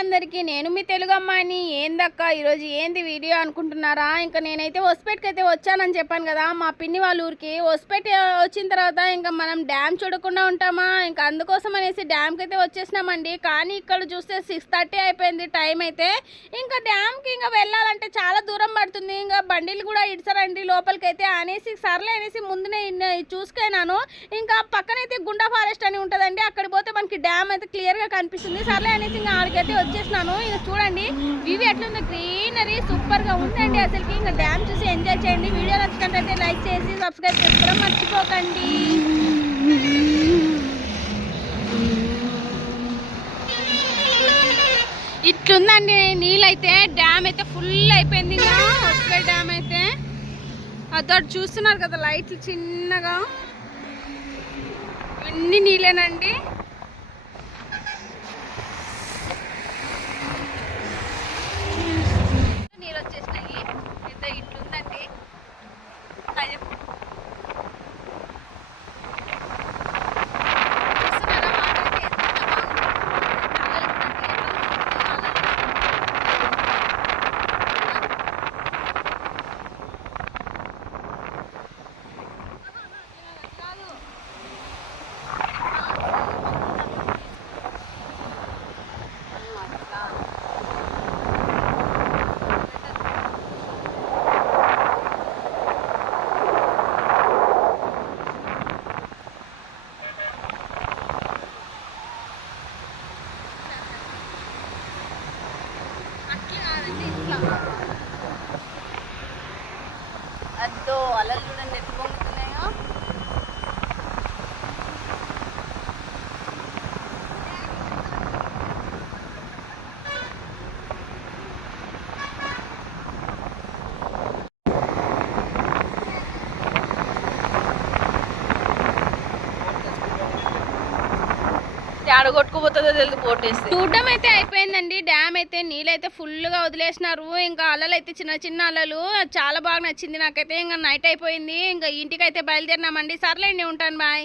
అందరికీ, నేను మీ తెలుగు అమ్మాయిని. ఏందక్క ఈరోజు ఏంది వీడియో అనుకుంటున్నారా? ఇంకా నేనైతే హొస్పేట్కి అయితే వచ్చానని చెప్పాను కదా, మా పిన్ని వాళ్ళ ఊరికి. హొస్పేట్ వచ్చిన తర్వాత ఇంకా మనం డ్యామ్ చూడకుండా ఉంటామా? ఇంకా అందుకోసం అనేసి డ్యామ్కి అయితే వచ్చేసినామండి. కానీ ఇక్కడ చూస్తే 6:30 అయిపోయింది టైం అయితే. ఇంకా డ్యామ్కి ఇంకా వెళ్ళాలంటే చాలా దూరం పడుతుంది. ఇంకా బండిలు కూడా ఇడ్సరండి లోపలికి అయితే అనేసి సర్లే అనేసి ముందునే చూసుకున్నాను. ఇంకా పక్కనైతే గుండా ఫారెస్ట్ అని ఉంటుందండి, అక్కడికి పోతే మనకి డ్యామ్ అయితే క్లియర్గా కనిపిస్తుంది. సర్లే అనేసి ఇంకా ఆడికైతే వచ్చేసినాను. ఇంకా చూడండి వ్యూ ఎట్లుంది, గ్రీనరీ సూపర్గా ఉందండి అసలుకి. ఇంకా డ్యామ్ చూసి ఎంజాయ్ చేయండి. వీడియో నచ్చినట్లయితే లైక్ చేసి సబ్స్క్రైబ్ చేసుకోవడం మర్చిపోకండి. ఇట్లుందండి నీళ్ళైతే. డ్యామ్ అయితే ఫుల్ అయిపోయింది. ఇంకా వస్తే డ్యామ్ అయితే అదొకటి చూస్తున్నారు కదా, లైట్లు చిన్నగా, ఇవన్నీ నీళ్ళేనండి. నీళ్ళు వచ్చేసినాయి. అయితే ఇట్లుందండి. అద్దో అలలు చూడండి ఎట్టు పొంగుతున్నాయో. ఆడగొట్టుకుపోతుందో తెలియదు పోటేస్తే. చూడడం అయితే అయిపోయిందండి. డ్యామ్ అయితే నీళ్ళైతే ఫుల్గా వదిలేసినారు. ఇంకా అలలు అయితే చిన్న చిన్న అలలు, చాలా బాగా నచ్చింది నాకైతే. ఇంకా నైట్ అయిపోయింది, ఇంకా ఇంటికి అయితే బయలుదేరినామండి. సర్లేండి, ఉంటాను, బాయ్.